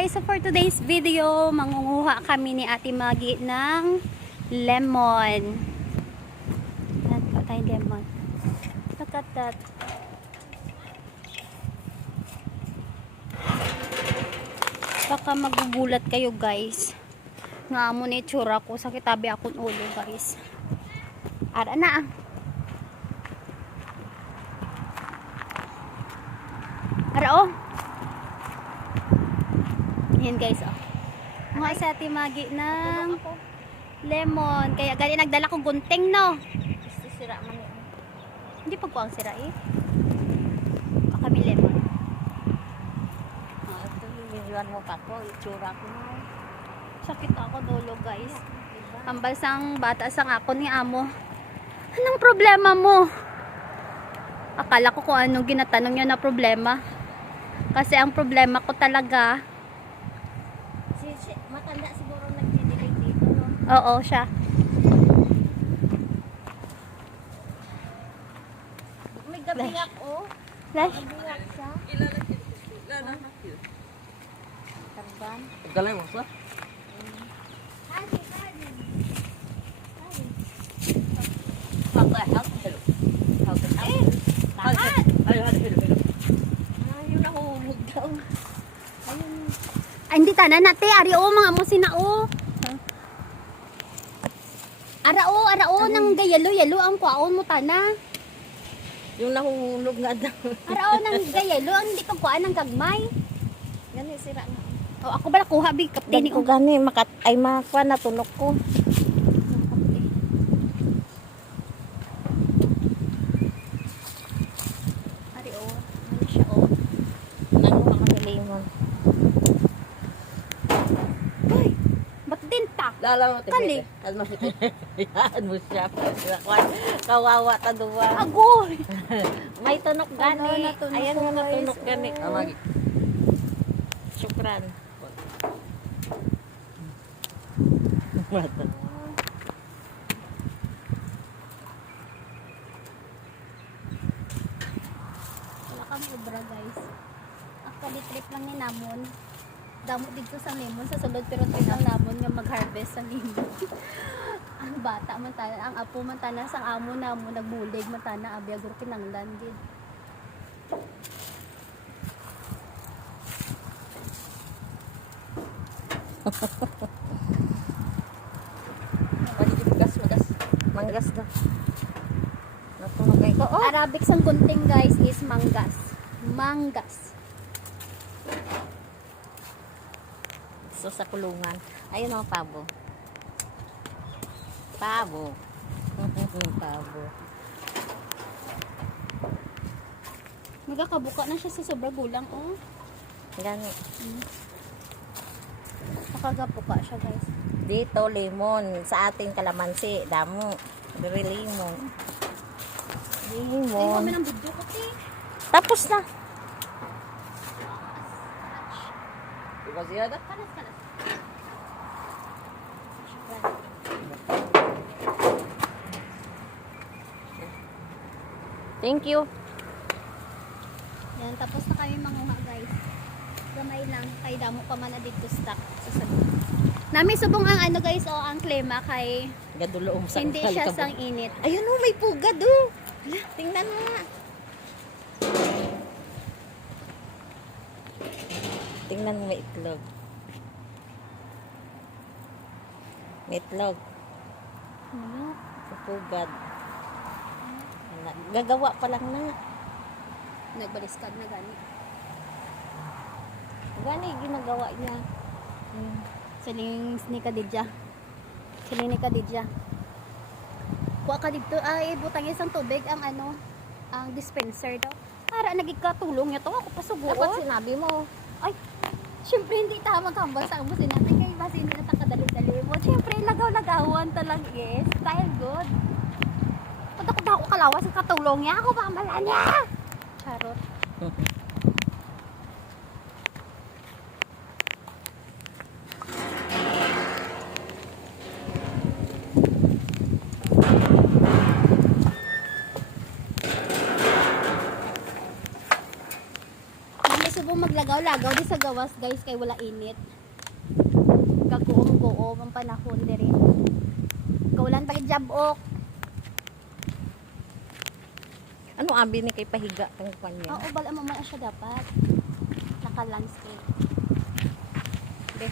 guys, so for today's video, mangunguha kami ni Ate Maggie ng lemon. Yan po tayong lemon. Look at that. Baka magugulat kayo guys. Nga mo na itsura ko, sakit tabi akong ulo guys. Ara na. Ara oh. Yan guys oh. Mga sa Ate Maggie ng lemon. Kaya gali nagdala ko gunting no. Sira man yun. Hindi pa ko ang sira eh. Kami lemon. Ito yung mo pa ko, itsura ko na. Sakit ako dulo guys. Kambal sang bata sang ako ni amo. Anong problema mo? Akala ko kung anong ginatanong niya na problema. Kasi ang problema ko talaga. Matanda siguro nagdidelay dito, no? Oo, siya. May gabiyak, oh. Flash. Gabiyak siya. Tarban. Galay mo sa? Ayun, nahulog daw. Ayun. Ay, hindi tanan nate. Ari o, mga mo sinao. Ara o, nang gayalo-yalo ang kwaon mo tana. Yung nahulog nga daw. Ara o, nang gayalo, ang hindi pagkuhaan ng gagmay. Gani, sira na. O, ako bala kuha, big kaptini Dini ko o. gani, ay makwa na tunok ko. Ari o, ano siya o. Nanguha ka ni lemon. Ay, ba't din ta? Lala mo Kali. Ano mo Yan mo siya. Kawawa ta duwa. Agoy! May tunok gani. Ano, natunog Ayan ko, nga guys. natunog gani. Amagi. Syukran. Wala kang ubra guys. Actually trip lang ni namon. Damo dito sa lemon sa sulod pero trip lang namon nga mag-harvest sa lemon. Ang bata man tana, ang apo man tana sang amo namo nagbulig man tana abi agur kinanglan gid. Magas. Manggas daw. Natunog ay ko. Oh, Arabic sang gunting guys is manggas. Manggas. so sa kulungan. Ayun o, pabo. Pabo. Pabo. Nagakabuka na siya sa sobra gulang oh. Gani. Nakagapuka siya guys. Dito, lemon. Sa ating kalamansi, damo. Diri lemon. Ay, Lemon. kami ng budyo ko ti. Tapos na. Iba siya da? Kanas. Thank you. Yan, tapos na kami manguha guys. Gamay lang, kay damo pa man na dito stock sa sabon. Nami subong ang ano guys, oh, ang klema kay Gadulo sa hindi siya sang init. Ayun o, may pugad o. Tingnan mo nga. Tingnan mo, may itlog. May itlog. Ano? May pugad. Gagawa pa lang na. Nagbaliskad na gani. Gani, ginagawa niya. Siling ni Kadidja. Siling ni Kadidja. Kuha ka dito ay butang isang tubig ang ano, ang dispenser daw. Para nagikatulong niya to ako pasugo. Dapat sinabi mo. Ay, syempre hindi tama kambal sa amo sinatay kay basi hindi na takadali-dali mo. Syempre lagaw-lagawan talang yes. Style good. Pag ako kalawas ang katulong niya, ako ba ang bala niya? Charot. Subong maglagaw Lagaw-lagaw di sa gawas guys kay wala init. Kaguom-guom ang panahon diri. Kaulan tagi jabok. Ano abi ni kay pahiga tong kanya? Oo, bala mo man siya dapat. Naka-landscape. Be.